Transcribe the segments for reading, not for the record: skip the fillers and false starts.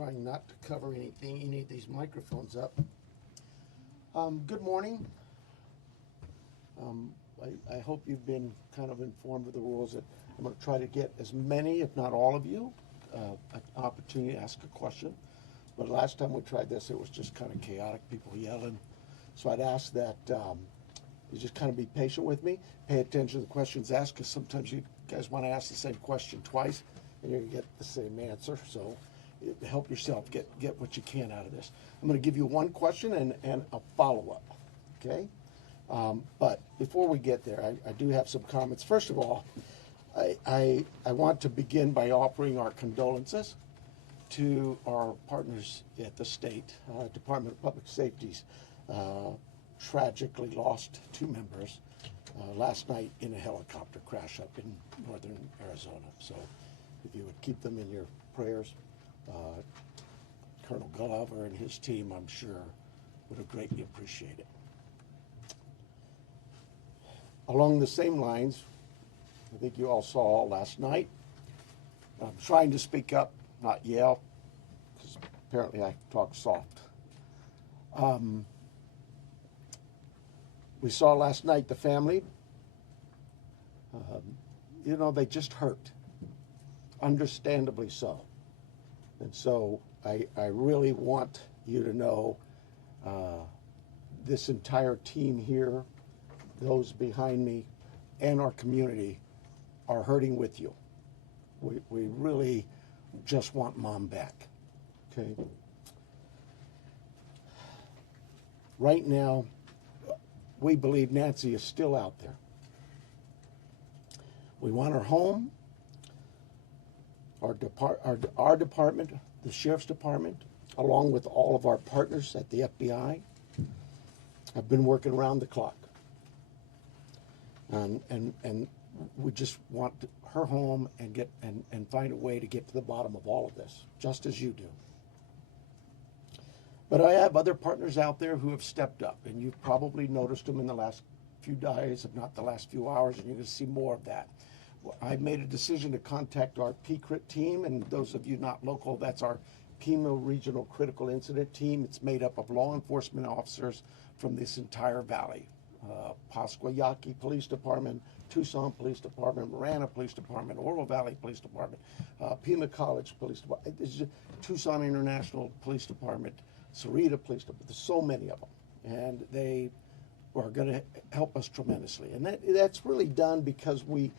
trying not to cover anything. You need these microphones up. Good morning. I hope you've been kind of informed of the rules. That I'm going to try to get as many, if not all of you, an opportunity to ask a question. But last time we tried this, it was just kind of chaotic, people yelling. So I'd ask that you just kind of be patient with me, pay attention to the questions asked, because sometimes you guys want to ask the same question twice, and you're going to get the same answer. So help yourself get what you can out of this. I'm going to give you one question and a follow-up, okay? But before we get there, I do have some comments. First of all, I want to begin by offering our condolences to our partners at the state Department of Public Safety's tragically lost 2 members last night in a helicopter crash up in northern Arizona. So if you would keep them in your prayers, Colonel Gulliver and his team, I'm sure, would have greatly appreciated it. Along the same lines, I think you all saw last night, I'm trying to speak up, not yell, because apparently I talk soft. We saw last night the family, they just hurt, understandably so. And so I really want you to know this entire team here, those behind me, and our community are hurting with you. We really just want Mom back, okay? Right now, we believe Nancy is still out there. We want her home. Our department, the Sheriff's Department, along with all of our partners at the FBI, have been working around the clock. And we just want her home and find a way to get to the bottom of all of this, just as you do. But I have other partners out there who have stepped up, and you've probably noticed them in the last few days, if not the last few hours, and you're going to see more of that. I made a decision to contact our PCRIT team, and those of you not local, that's our Pima Regional Critical Incident Team. It's made up of law enforcement officers from this entire valley. Pasquayaki Police Department, Tucson Police Department, Marana Police Department, Oro Valley Police Department, Pima College Police Department, Tucson International Police Department, Sarita Police Department. There's so many of them, and they are going to help us tremendously. And that's really done because we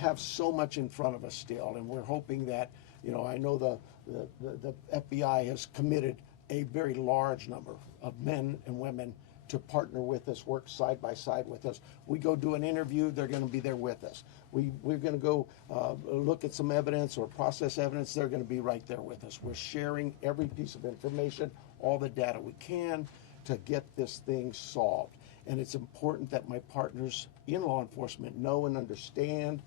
have so much in front of us still, and we're hoping that, I know the FBI has committed a very large number of men and women to partner with us, work side by side with us. We go do an interview, they're going to be there with us. We're going to go look at some evidence or process evidence, they're going to be right there with us. We're sharing every piece of information, all the data we can to get this thing solved. And it's important that my partners in law enforcement know and understand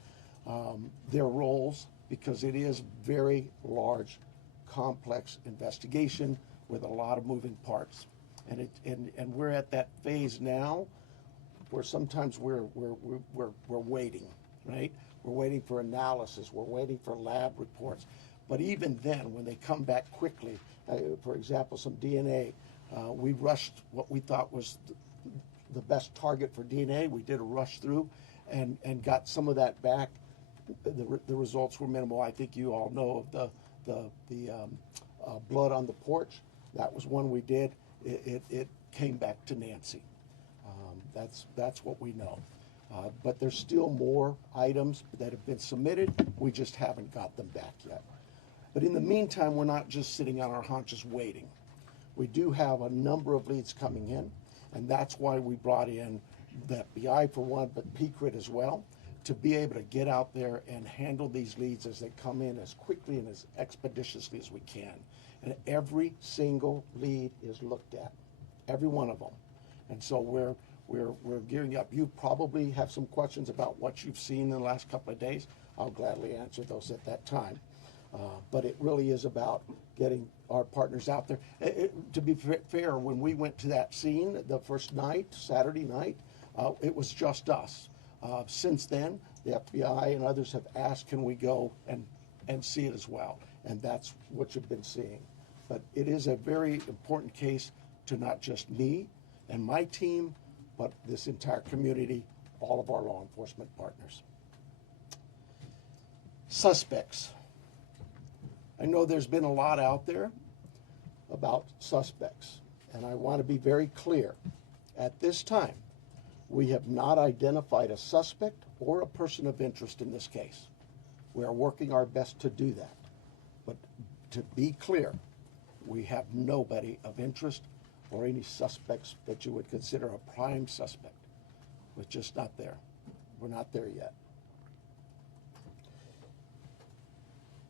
their roles, because it is very large, complex investigation with a lot of moving parts. And we're at that phase now where sometimes we're waiting, right? We're waiting for analysis, we're waiting for lab reports. But even then, when they come back quickly, for example, some DNA, we rushed what we thought was the best target for DNA. We did a rush through and got some of that back. The results were minimal. I think you all know of the blood on the porch. That was one we did. It came back to Nancy. That's what we know. But there's still more items that have been submitted. We just haven't got them back yet. But in the meantime, we're not just sitting on our haunches waiting. We do have a number of leads coming in, and that's why we brought in the FBI for one, but PCRIT as well, to be able to get out there and handle these leads as they come in as quickly and as expeditiously as we can. And every single lead is looked at, every one of them. And so we're gearing up. You probably have some questions about what you've seen in the last couple of days. I'll gladly answer those at that time. But it really is about getting our partners out there. To be fair, when we went to that scene the first night, Saturday night, it was just us. Since then, the FBI and others have asked, can we go and see it as well? And that's what you've been seeing. But it is a very important case to not just me and my team, but this entire community, all of our law enforcement partners. Suspects. I know there's been a lot out there about suspects, and I want to be very clear. At this time, we have not identified a suspect or a person of interest in this case. We are working our best to do that. But to be clear, we have nobody of interest or any suspects that you would consider a prime suspect. We're just not there. We're not there yet.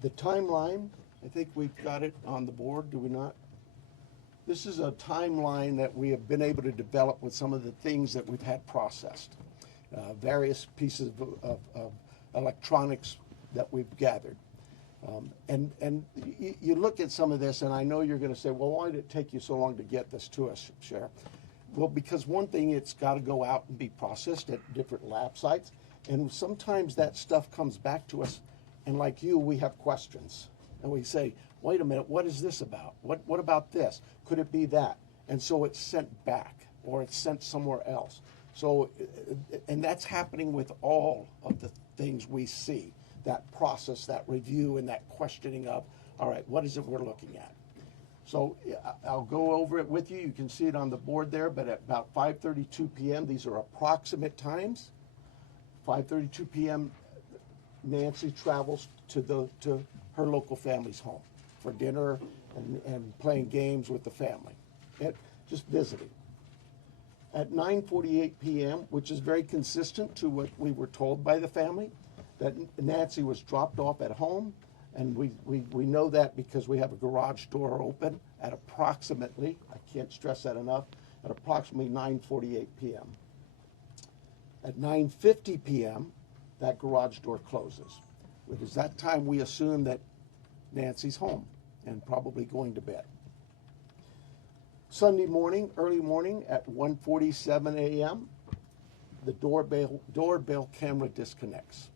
The timeline, I think we've got it on the board, do we not? This is a timeline that we have been able to develop with some of the things that we've had processed. Various pieces of electronics that we've gathered. And you look at some of this, and I know you're going to say, well, why did it take you so long to get this to us, Sheriff? Well, because one thing, it's got to go out and be processed at different lab sites. And sometimes that stuff comes back to us, and like you, we have questions. And we say, wait a minute, what is this about? What about this? Could it be that? And so it's sent back, or it's sent somewhere else. So, and that's happening with all of the things we see, that process, that review, and that questioning of, all right, what is it we're looking at? So I'll go over it with you. You can see it on the board there, but at about 5:32 p.m., these are approximate times. 5:32 p.m., Nancy travels to her local family's home for dinner and playing games with the family, just visiting. At 9:48 p.m., which is very consistent to what we were told by the family, that Nancy was dropped off at home, and we know that because we have a garage door open at approximately, I can't stress that enough, at approximately 9:48 p.m. At 9:50 p.m., that garage door closes. It is that time we assume that Nancy's home and probably going to bed. Sunday morning, early morning at 1:47 a.m., the doorbell camera disconnects.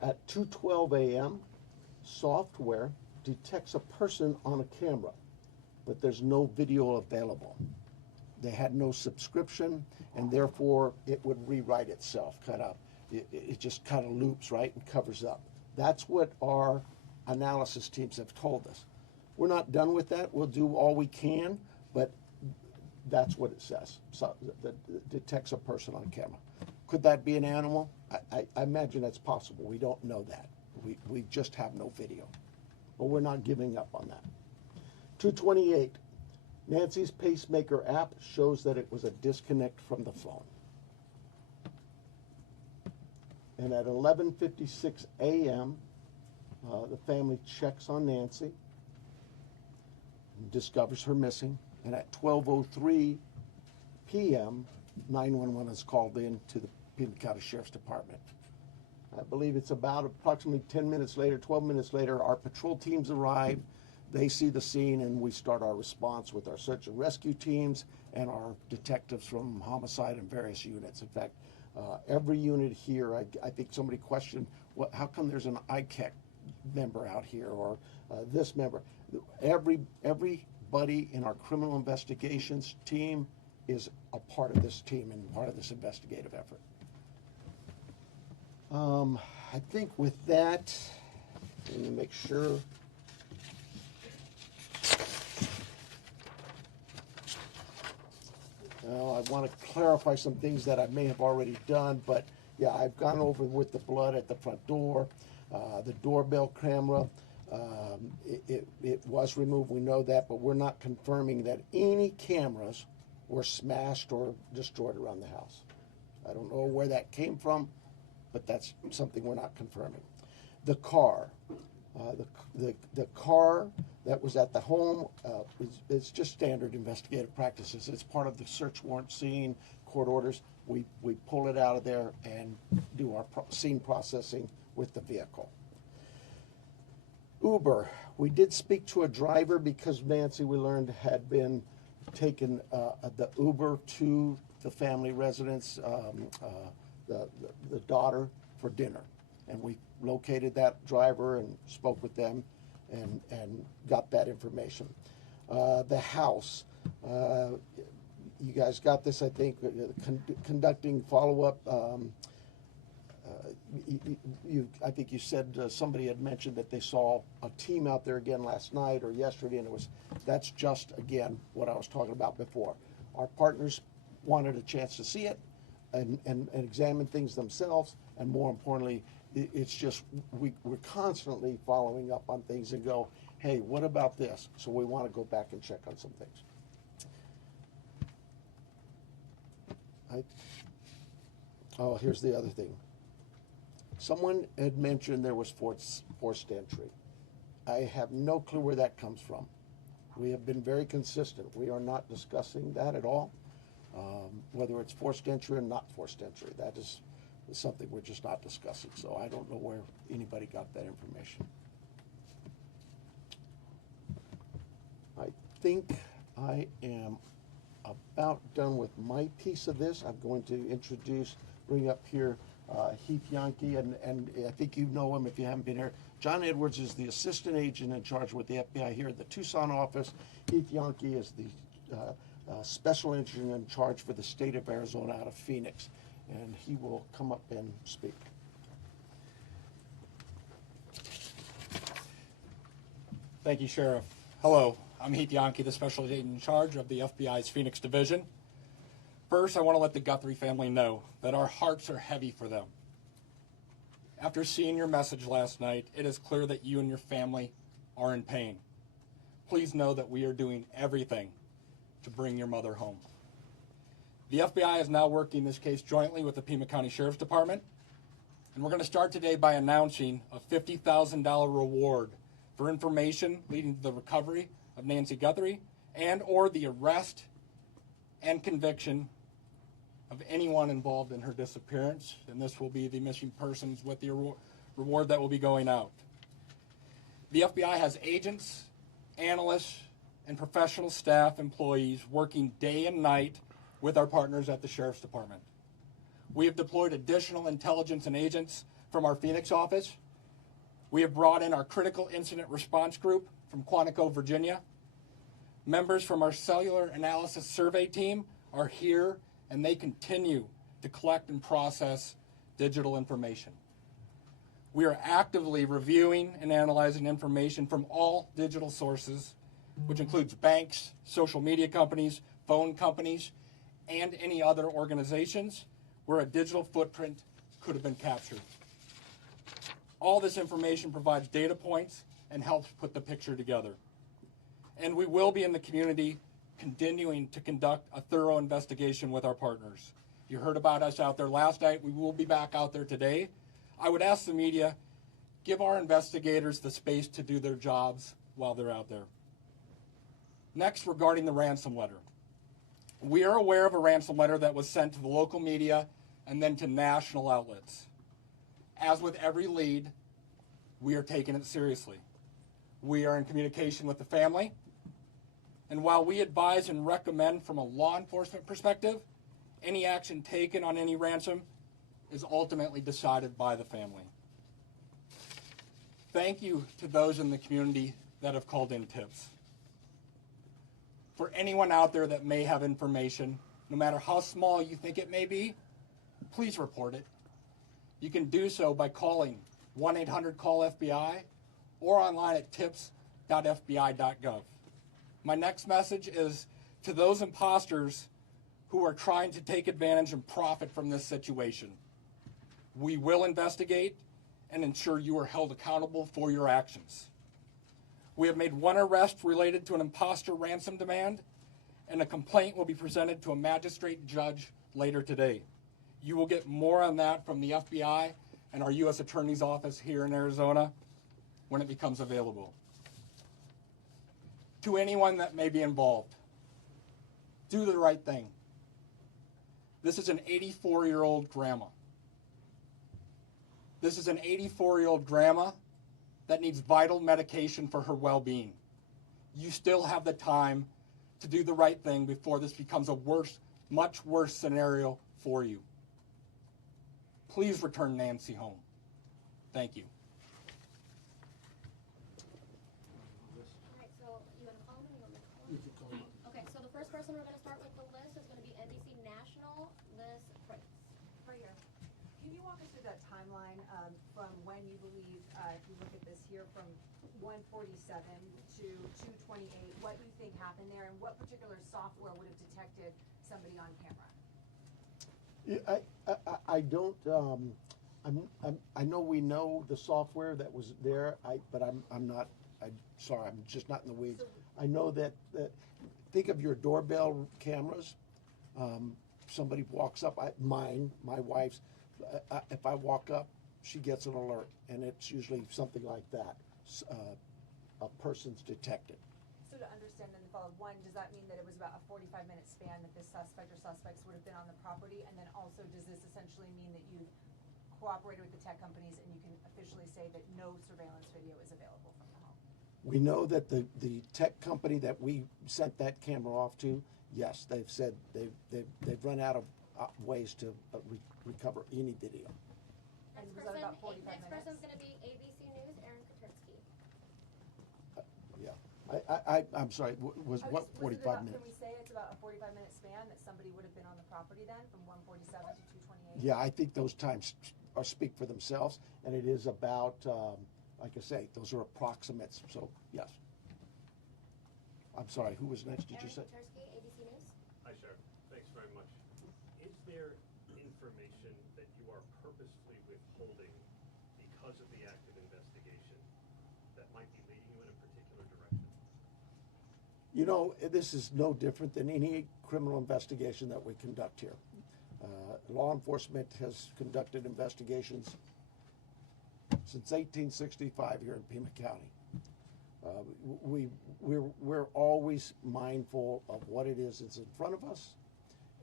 At 2:12 a.m., software detects a person on a camera, but there's no video available. They had no subscription, and therefore it would rewrite itself, it just kind of loops, right, and covers up. That's what our analysis teams have told us. We're not done with that. We'll do all we can, but that's what it says. So that detects a person on camera. Could that be an animal? I imagine that's possible. We don't know that. We just have no video. But we're not giving up on that. 2:28, Nancy's pacemaker app shows that it was a disconnect from the phone. And at 11:56 a.m., the family checks on Nancy and discovers her missing. And at 12:03 p.m., 911 is called in to the Pima County Sheriff's Department. I believe it's about approximately 10 minutes later, 12 minutes later, our patrol teams arrive. They see the scene, and we start our response with our search and rescue teams and our detectives from homicide and various units. In fact, every unit here, I think somebody questioned, how come there's an ICAC member out here, or this member? Everybody in our criminal investigations team is a part of this team and part of this investigative effort. I think with that, let me make sure. I want to clarify some things that I may have already done, but yeah, I've gone over with the blood at the front door, the doorbell camera. It was removed, we know that, but we're not confirming that any cameras were smashed or destroyed around the house. I don't know where that came from, but that's something we're not confirming. The car, the car that was at the home, it's just standard investigative practices. It's part of the search warrant scene, court orders. We pull it out of there and do our scene processing with the vehicle. Uber, we did speak to a driver because Nancy, we learned, had been taken the Uber to the family residence, the daughter, for dinner. And we located that driver and spoke with them and got that information. The House, you guys got this, I think, conducting follow-up. I think you said somebody had mentioned that they saw a team out there again last night or yesterday, and that's just, again, what I was talking about before. Our partners wanted a chance to see it and examine things themselves, and more importantly, it's just we're constantly following up on things and go, hey, what about this? So we want to go back and check on some things. Oh, here's the other thing. Someone had mentioned there was forced entry. I have no clue where that comes from. We have been very consistent. We are not discussing that at all. Whether it's forced entry or not forced entry, that is something we're just not discussing. So I don't know where anybody got that information. I think I am about done with my piece of this. I'm going to bring up here Heath Yankee, and I think you know him if you haven't been here. John Edwards is the assistant agent in charge with the FBI here at the Tucson office. Heath Yankee is the special agent in charge for the state of Arizona out of Phoenix, and he will come up and speak. Thank you, Sheriff. Hello, I'm Heath Yankee, the special agent in charge of the FBI's Phoenix Division. First, I want to let the Guthrie family know that our hearts are heavy for them. After seeing your message last night, it is clear that you and your family are in pain. Please know that we are doing everything to bring your mother home. The FBI is now working this case jointly with the Pima County Sheriff's Department, and we're going to start today by announcing a $50,000 reward for information leading to the recovery of Nancy Guthrie and or the arrest and conviction of anyone involved in her disappearance, and this will be the missing persons with the reward that will be going out. The FBI has agents, analysts, and professional staff employees working day and night with our partners at the Sheriff's Department. We have deployed additional intelligence and agents from our Phoenix office. We have brought in our critical incident response group from Quantico, Virginia. Members from our cellular analysis survey team are here, and they continue to collect and process digital information. We are actively reviewing and analyzing information from all digital sources, which includes banks, social media companies, phone companies, and any other organizations where a digital footprint could have been captured. All this information provides data points and helps put the picture together. And we will be in the community continuing to conduct a thorough investigation with our partners. You heard about us out there last night. We will be back out there today. I would ask the media, give our investigators the space to do their jobs while they're out there. Next, regarding the ransom letter. We are aware of a ransom letter that was sent to the local media and then to national outlets. As with every lead, we are taking it seriously. We are in communication with the family, and while we advise and recommend from a law enforcement perspective, any action taken on any ransom is ultimately decided by the family. Thank you to those in the community that have called in tips. For anyone out there that may have information, no matter how small you think it may be, please report it. You can do so by calling 1-800-CALL-FBI or online at tips.fbi.gov. My next message is to those imposters who are trying to take advantage and profit from this situation. We will investigate and ensure you are held accountable for your actions. We have made one arrest related to an imposter ransom demand, and a complaint will be presented to a magistrate judge later today. You will get more on that from the FBI and our U.S. Attorney's Office here in Arizona when it becomes available. To anyone that may be involved, do the right thing. This is an 84-year-old grandma. This is an 84-year-old grandma that needs vital medication for her well-being. You still have the time to do the right thing before this becomes a much worse scenario for you. Please return Nancy home. Thank you. person we're going to start with the list is going to be NBC National, Liz Prince. For here. Can you walk us through that timeline from when you believe, if you look at this here, from 147 to 228, what you think happened there, and what particular software would have detected somebody on camera? I don't. I know we know the software that was there. But I'm not. I'm sorry. I'm just not in the weeds. I know that. Think of your doorbell cameras. Somebody walks up. My wife's. If I walk up, she gets an alert, and it's usually something like that. A person's detected. So to understand in the follow, one, does that mean that it was about a 45-minute span that this suspect or suspects would have been on the property? And then also, does this essentially mean that you've cooperated with the tech companies and you can officially say that no surveillance video is available from the home? We know that the tech company that we sent that camera off to, yes, they've said they've run out of ways to recover any video. And was that about 45 Next minutes? person's going to be ABC News, Aaron Katersky. Yeah, I'm sorry. Was what 45 minutes? Can we say it's about a 45-minute span that somebody would have been on the property then, from 147 to 228? Yeah, I think those times speak for themselves, and it is about, like I say, those are approximates. So yes. I'm sorry. Who was next? Did you say? Aaron Katersky, ABC News. Hi, Sheriff. Thanks very much. Is there information that you are purposely withholding because of the active investigation that might be leading you in a particular direction? You know, this is no different than any criminal investigation that we conduct here. Law enforcement has conducted investigations since 1865 here in Pima County. We're always mindful of what it is that's in front of us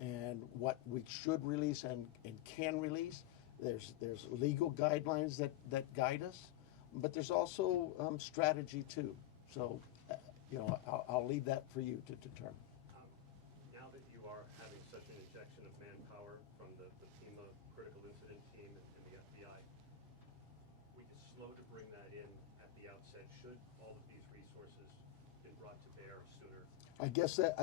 and what we should release and can release. There's legal guidelines that guide us, but there's also strategy too. So, I'll leave that for you to determine. Now that you are having such an injection of manpower from the Pima critical incident team and the FBI, were you slow to bring that in at the outset? Should all of these resources been brought to bear sooner? I guess that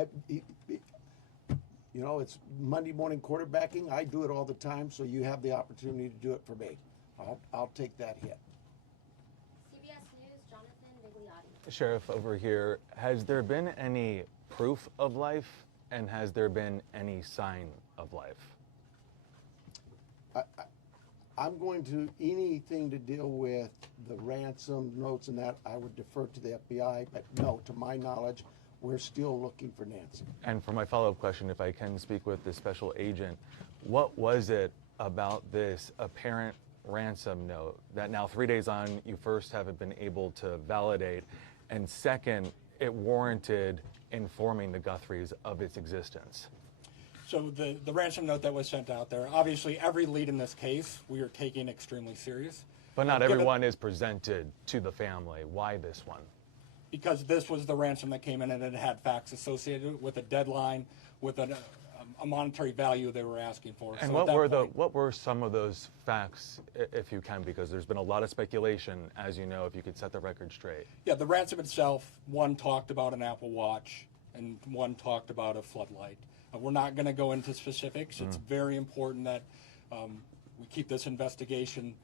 it's Monday morning quarterbacking. I do it all the time, so you have the opportunity to do it for me. I'll take that hit. CBS News, Jonathan Vigliotti. Sheriff, over here, has there been any proof of life, and has there been any sign of life? I'm going to anything to deal with the ransom notes and that. I would defer to the FBI, but no, to my knowledge, we're still looking for Nancy. And for my follow-up question, if I can speak with the special agent, what was it about this apparent ransom note that now 3 days on you first haven't been able to validate, and second, it warranted informing the Guthries of its existence? So the ransom note that was sent out there, obviously every lead in this case we are taking extremely serious. But not everyone is presented to the family. Why this one? Because this was the ransom that came in and it had facts associated with a deadline, with a monetary value they were asking for. And so what were some of those facts, if you can, because there's been a lot of speculation, as you know, if you could set the record straight. Yeah, the ransom itself, one talked about an Apple Watch and one talked about a floodlight. We're not going to go into specifics. It's very important that we keep this investigation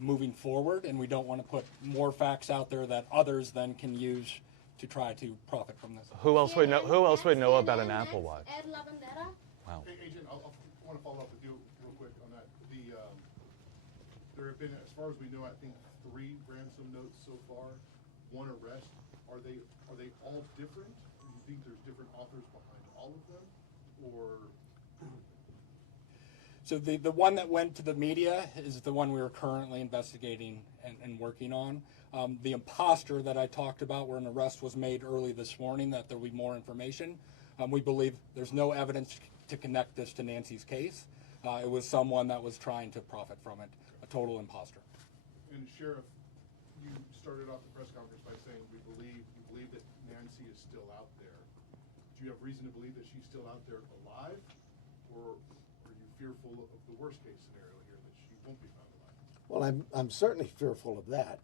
moving forward, and we don't want to put more facts out there that others then can use to try to profit from this. Who else would know? Who else would know about an CNN Apple next, Watch? Ed Lavandera. Wow. Hey, Agent, I want to follow up with you real quick on that. There have been, as far as we know, I think 3 ransom notes so far, 1 arrest. Are they all different? Do you think there's different authors behind all of them, or? So the one that went to the media is the one we are currently investigating and working on. The imposter that I talked about, where an arrest was made early this morning, that there will be more information. We believe there's no evidence to connect this to Nancy's case. It was someone that was trying to profit from it, a total imposter. And Sheriff, you started off the press conference by saying you believe that Nancy is still out there. Do you have reason to believe that she's still out there alive, or are you fearful of the worst case scenario here, that she won't be found alive? Well, I'm certainly fearful of that.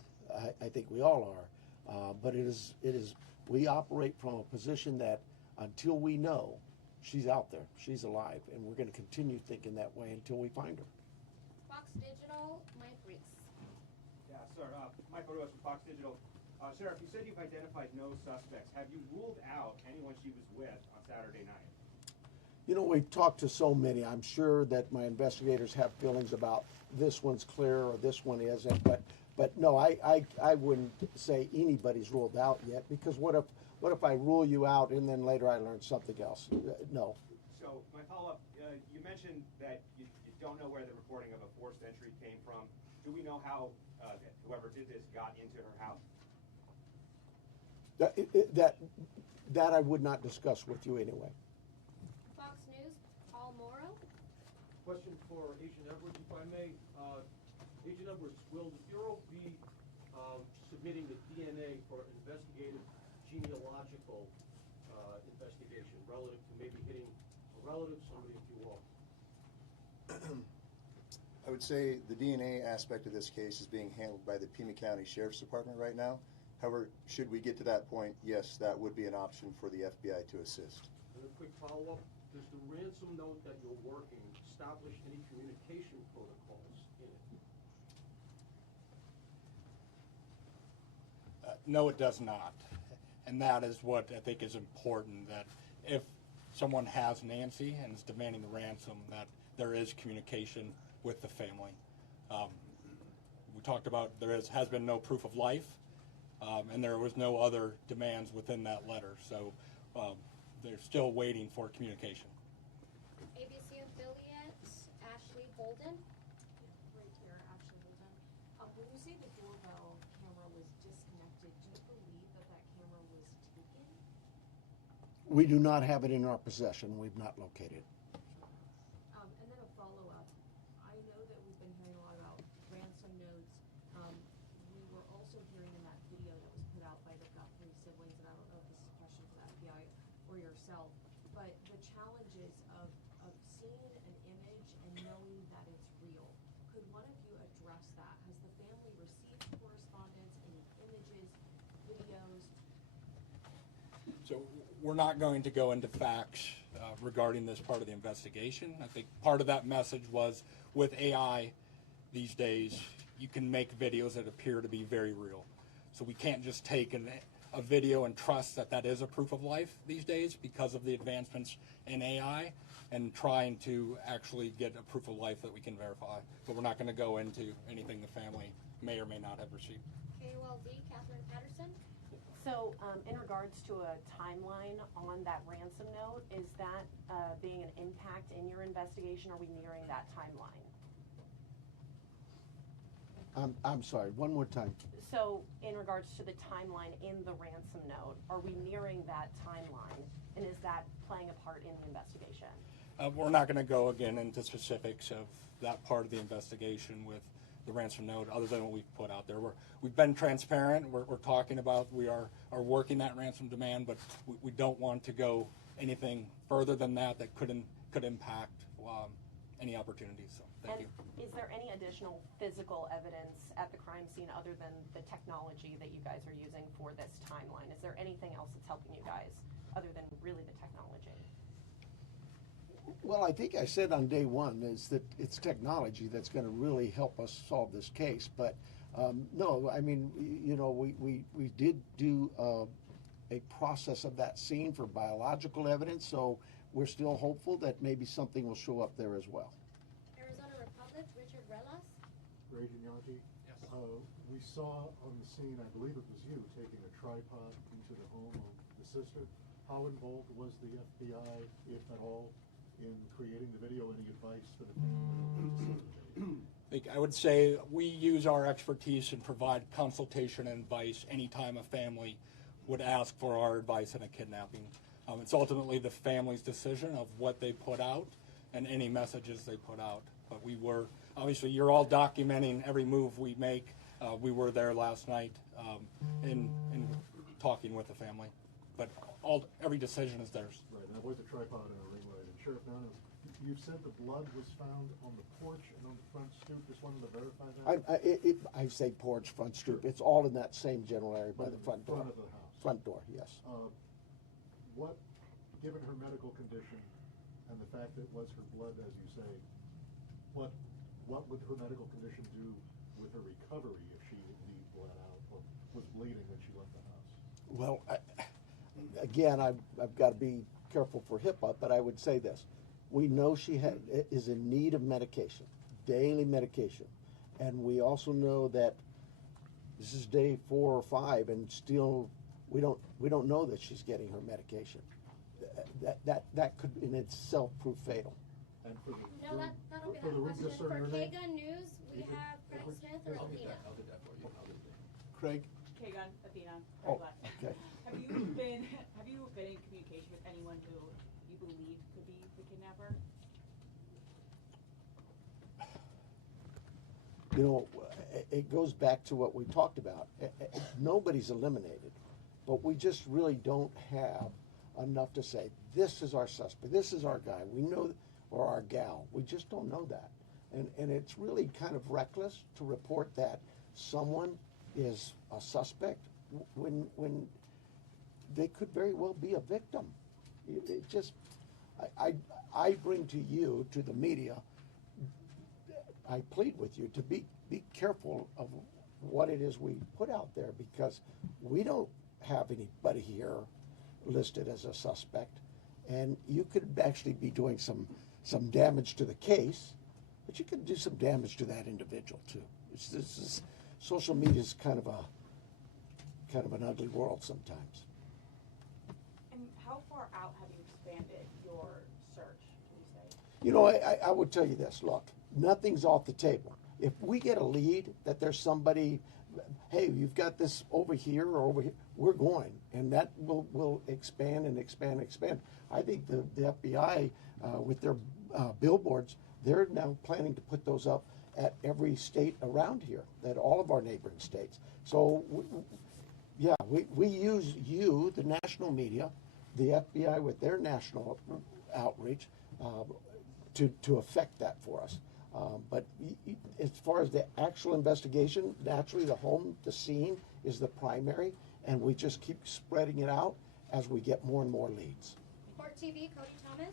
I think we all are. But it is we operate from a position that until we know she's out there, she's alive, and we're going to continue thinking that way until we find her. Fox Digital, Mike Reese. Yeah, sir. Mike Odos from Fox Digital. Sheriff, you said you've identified no suspects. Have you ruled out anyone she was with on Saturday night? You know, we've talked to so many. I'm sure that my investigators have feelings about this one's clear or this one isn't. But no, I wouldn't say anybody's ruled out yet, because what if I rule you out and then later I learn something else? No. So my follow-up, you mentioned that you don't know where the recording of a forced entry came from. Do we know how whoever did this got into her house? That I would not discuss with you anyway. Fox News, Paul Morrow. Question for Agent Edwards, if I may. Agent Edwards, will the Bureau be submitting the DNA for investigative genealogical investigation relative to maybe hitting a relative, somebody if you will? I would say the DNA aspect of this case is being handled by the Pima County Sheriff's Department right now. However, should we get to that point, yes, that would be an option for the FBI to assist. And a quick follow-up, does the ransom note that you're working establish any communication protocols in it? No, it does not. And that is what I think is important, that if someone has Nancy and is demanding the ransom, that there is communication with the family. We talked about has been no proof of life, and there was no other demands within that letter. So they're still waiting for communication. ABC affiliate, Ashley Holden. Right here, Ashley Holden. When you say the doorbell camera was disconnected, do you believe that that camera was taken? We do not have it in our possession. We've not located it. And then a follow-up. I know that we've been hearing a lot about ransom notes. We were also hearing in that video that was put out by the Guthrie siblings, and I don't know if this is a question for the FBI or yourself, but the challenges of seeing an image and knowing that it's real. Could one of you address that? Has the family received correspondence, any images, videos? So we're not going to go into facts regarding this part of the investigation. I think part of that message was, with AI these days, you can make videos that appear to be very real. So we can't just take a video and trust that that is a proof of life these days because of the advancements in AI and trying to actually get a proof of life that we can verify. But we're not going to go into anything the family may or may not have received. KOLD, Catherine Patterson. So in regards to a timeline on that ransom note, is that being an impact in your investigation? Are we nearing that timeline? I'm sorry, one more time. So in regards to the timeline in the ransom note, are we nearing that timeline? And is that playing a part in the investigation? We're not going to go again into specifics of that part of the investigation with the ransom note, other than what we've put out there. We've been transparent. We're talking about we are working that ransom demand, but we don't want to go anything further than that could impact any opportunities. So thank you. Is there any additional physical evidence at the crime scene other than the technology that you guys are using for this timeline? Is there anything else that's helping you guys other than really the technology? Well, I think I said on day one is that it's technology that's going to really help us solve this case. But no, I mean, you know, we did do a process of that scene for biological evidence, so we're still hopeful that maybe something will show up there as well. Arizona Republic, Richard Relas. Agent Yankee? Yes. We saw on the scene, I believe it was you, taking a tripod into the home of the sister. How involved was the FBI, if at all, in creating the video? Any advice for the family? I would say we use our expertise and provide consultation and advice anytime a family would ask for our advice in a kidnapping. It's ultimately the family's decision of what they put out and any messages they put out. But we were, obviously, you're all documenting every move we make. We were there last night in talking with the family. But every decision is theirs. Right, and that was a tripod and a ring light. And Sheriff Brown, you said the blood was found on the porch and on the front stoop. Just wanted to verify that. I say porch, front stoop. It's all in that same general area by the front door. Front of the house. Front door, yes. What given her medical condition and the fact that it was her blood, as you say, what would her medical condition do with her recovery if she indeed bled out or was bleeding when she left the house? Well, again, I've got to be careful for HIPAA, but I would say this. We know she is in need of medication, daily medication. And we also know that this is day 4 or 5, and still we don't know that she's getting her medication. That could in itself prove fatal. And for the No, that'll be for that the question. discern For her name? KGUN News, we have Craig Smith or Athena. Craig? Kagan, Athena, Oh, Craig Left. okay. Have you been in communication with anyone who you believe could be the kidnapper? You know, it goes back to what we talked about. Nobody's eliminated, but we just really don't have enough to say, this is our suspect, this is our guy, we know, or our gal. We just don't know that. And it's really kind of reckless to report that someone is a suspect when they could very well be a victim. It just, I bring to you, to the media, I plead with you to be careful of what it is we put out there, because we don't have anybody here listed as a suspect, and you could actually be doing some damage to the case, but you could do some damage to that individual too. Social media is kind of an ugly world sometimes. And how far out have you expanded your search, would you say? You know, I would tell you this, look, nothing's off the table. If we get a lead that there's somebody, hey, you've got this over here or over here, we're going, and that will expand and expand and expand. I think the FBI, with their billboards, they're now planning to put those up at every state around here, at all of our neighboring states. So, we use you, the national media, the FBI with their national outreach, to affect that for us. But as far as the actual investigation, naturally the scene is the primary, and we just keep spreading it out as we get more and more leads. Court TV, Cody Thomas.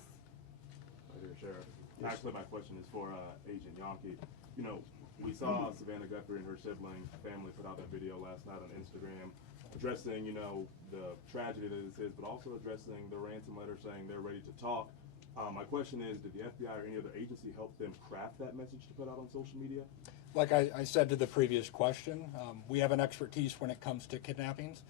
Hi there, Sheriff. Yes. Actually, my question is for Agent Yankee. You know, we saw Savannah Guthrie and her sibling family put out that video last night on Instagram addressing, you know, the tragedy that this is, but also addressing the ransom letter saying they're ready to talk. My question is, did the FBI or any other agency help them craft that message to put out on social media? Like I said to the previous question, we have an expertise when it comes to kidnappings,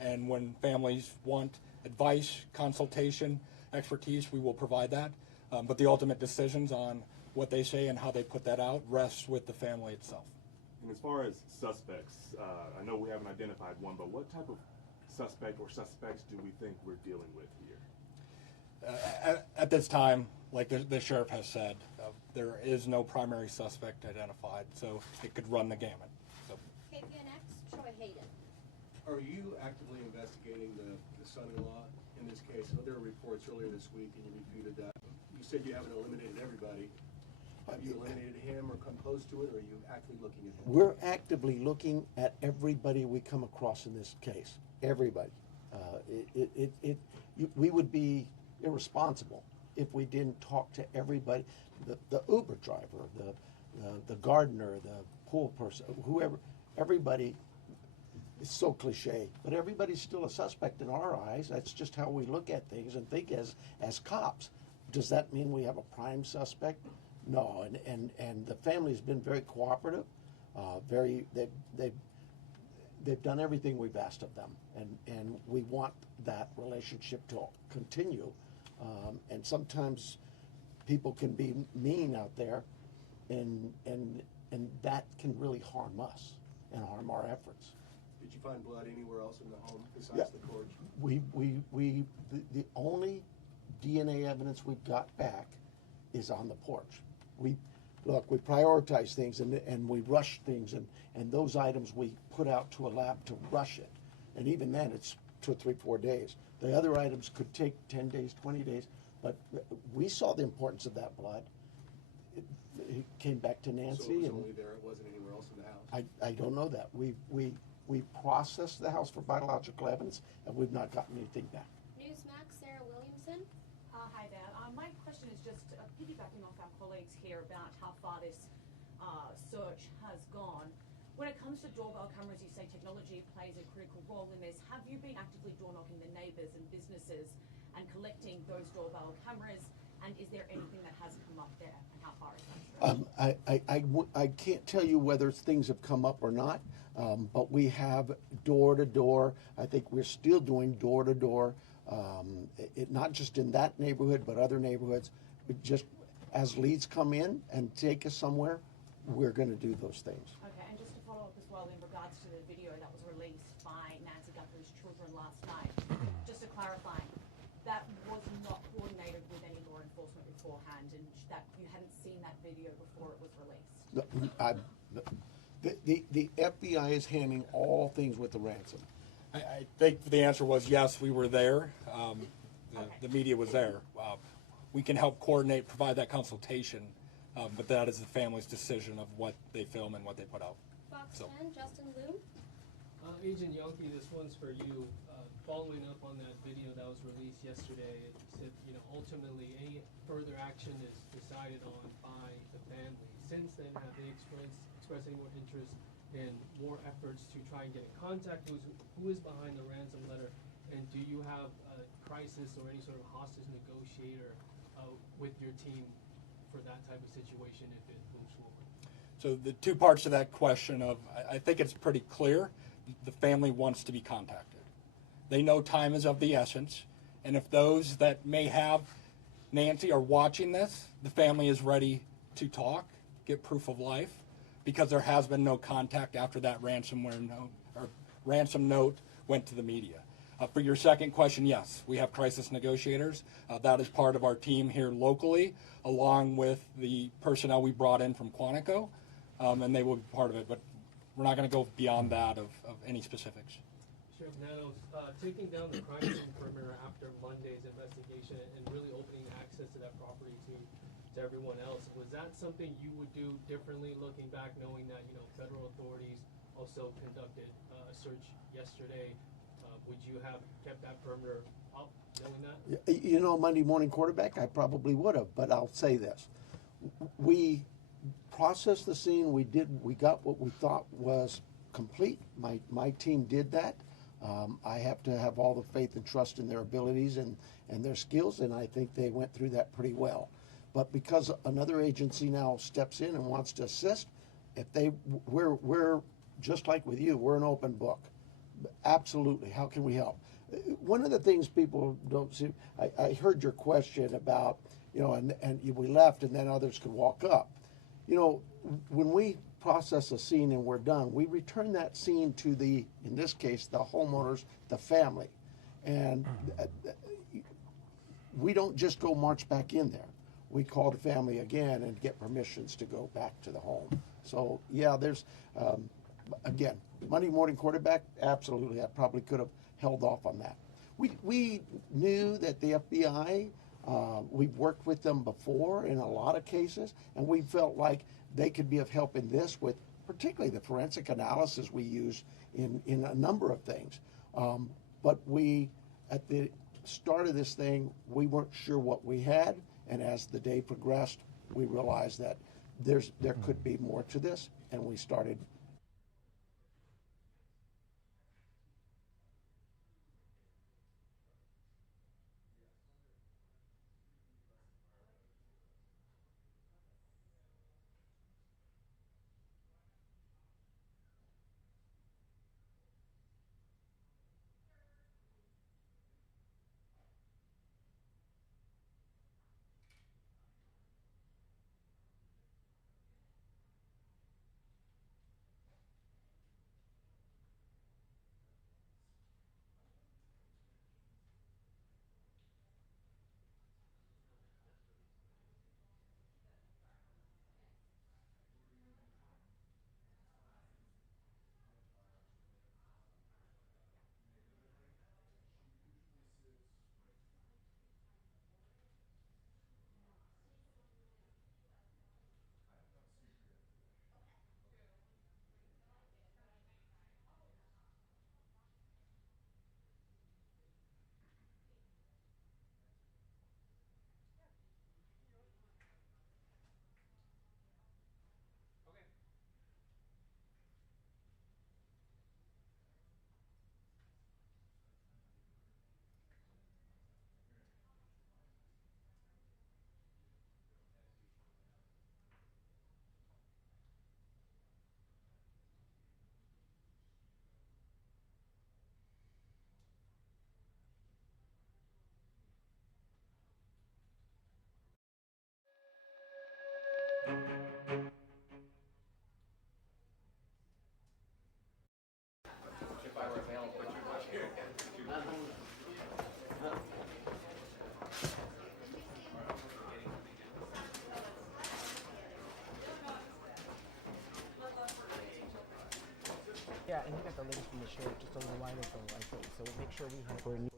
and when families want advice, consultation, expertise, we will provide that. But the ultimate decisions on what they say and how they put that out rests with the family itself. And as far as suspects, I know we haven't identified one, but what type of suspect or suspects do we think we're dealing with here? At this time, like the sheriff has said, there is no primary suspect identified, so it could run the gamut. So. KPNX, Troy Hayden. Are you actively investigating the son-in-law in this case? There were reports earlier this week, and you refuted that. You said you haven't eliminated everybody. Have you eliminated him or come close to it, or are you actively looking at him? We're actively looking at everybody we come across in this case. Everybody. We would be irresponsible if we didn't talk to everybody. The Uber driver, the gardener, the pool person, whoever, everybody. It's so cliche, but everybody's still a suspect in our eyes. That's just how we look at things and think as cops. Does that mean we have a prime suspect? No, and the family's been very cooperative. They've done everything we've asked of them, and we want that relationship to continue. And sometimes people can be mean out there, and that can really harm us and harm our efforts. Did you find blood anywhere else in the home besides the porch? The only DNA evidence we've got back is on the porch. We prioritize things and we rush things, and those items we put out to a lab to rush it. And even then, it's 2 or 3, 4 days. The other items could take 10 days, 20 days, but we saw the importance of that blood. It came back to Nancy. So it was only there, it wasn't anywhere else in the house? I don't know that. We processed the house for biological evidence, and we've not gotten anything back. Newsmax, Sarah Williams. Williamson. Hi there. My question is just piggybacking off our colleagues here about how far this search has gone. When it comes to doorbell cameras, you say technology plays a critical role in this. Have you been actively door knocking the neighbours and businesses and collecting those doorbell cameras? And is there anything that has come up there, and how far is that? I can't tell you whether things have come up or not, but we have door to door. I think we're still doing door to door, not just in that neighborhood, but other neighborhoods. But just as leads come in and take us somewhere, we're going to do those things. Okay, and just to follow up as well in regards to the video that was released by Nancy Guthrie's children last night, just to clarify, that was not coordinated with any law enforcement beforehand, and that you hadn't seen that video before it was released? The FBI is handling all things with the ransom. I think the answer was yes, we were there. The media was there. We can help coordinate, provide that consultation, but that is the family's decision of what they film and what they put out. Fox 10, Justin Liu. Agent Yonke, this one's for you. Following up on that video that was released yesterday, it said, ultimately any further action is decided on by the family. Since then, have they expressed any more interest in more efforts to try and get in contact? Who is behind the ransom letter? And do you have a crisis or any sort of hostage negotiator with your team for that type of situation if it moves forward? So the two parts to that question I think it's pretty clear. The family wants to be contacted. They know time is of the essence, and if those that may have Nancy are watching this, the family is ready to talk, get proof of life, because there has been no contact after that ransom note went to the media. For your second question, yes, we have crisis negotiators. That is part of our team here locally, along with the personnel we brought in from Quantico, and they will be part of it, but we're not going to go beyond that of any specifics. Sheriff Nanos, taking down the crime scene perimeter after Monday's investigation and really opening access to that property to everyone else, was that something you would do differently looking back, knowing that federal authorities also conducted a search yesterday? Would you have kept that perimeter up, knowing that? Monday morning quarterback, I probably would have, but I'll say this. We processed the scene. We got what we thought was complete. My team did that. I have to have all the faith and trust in their abilities and their skills, and I think they went through that pretty well. But because another agency now steps in and wants to assist, we're just like with you, we're an open book. Absolutely. How can we help? One of the things people don't see, I heard your question about, and we left and then others could walk up. When we process a scene and we're done, we return that scene to in this case, the homeowners, the family. And we don't just go march back in there. We call the family again and get permissions to go back to the home. So yeah, there's, again, Monday morning quarterback, absolutely. I probably could have held off on that. We knew that the FBI, we've worked with them before in a lot of cases, and we felt like they could be of help in this with particularly the forensic analysis we use in a number of things. But at the start of this thing, we weren't sure what we had, and as the day progressed, we realized that there could be more to this, and we started. Yeah, and we got the latest from the sheriff just a little while ago, I think. So we'll make sure we have for a new.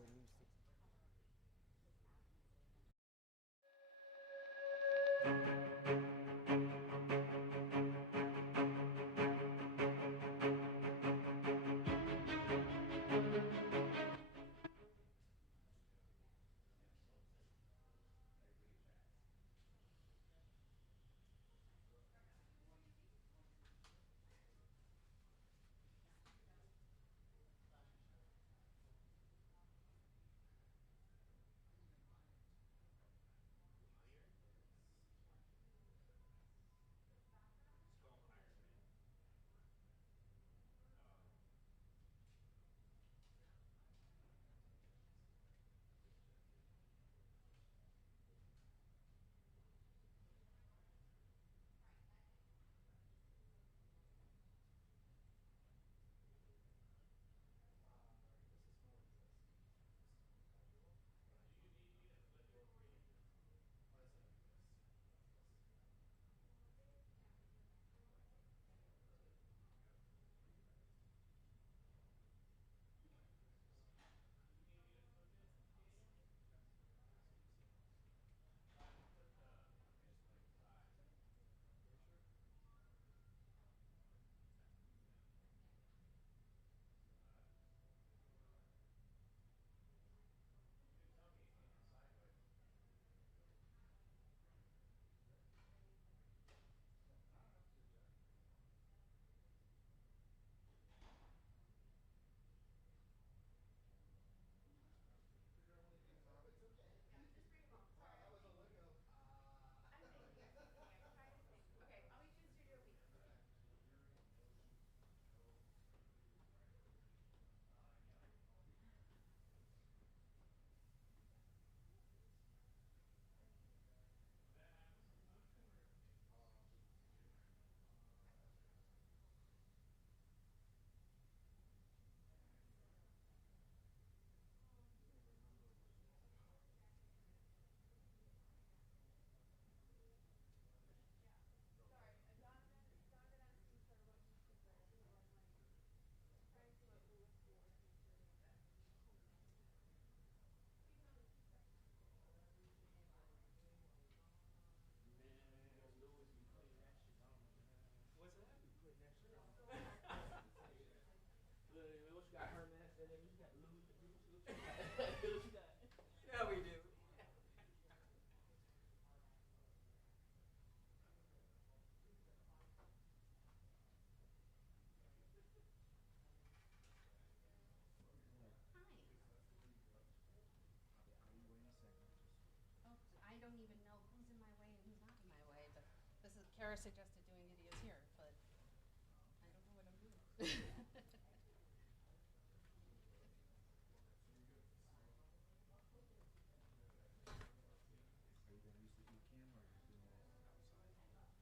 I don't even know who's in my way and who's not in my way, but this is, Kara suggested doing videos here, but I don't know what I'm doing.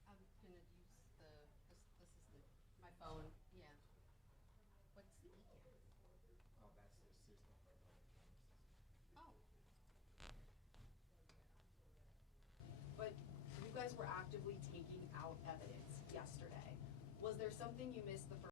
I'm gonna use this is my phone, yeah. What's the eCam? Oh, that's the system for the camera system. Oh. But you guys were actively taking out evidence yesterday. Was there something you missed the first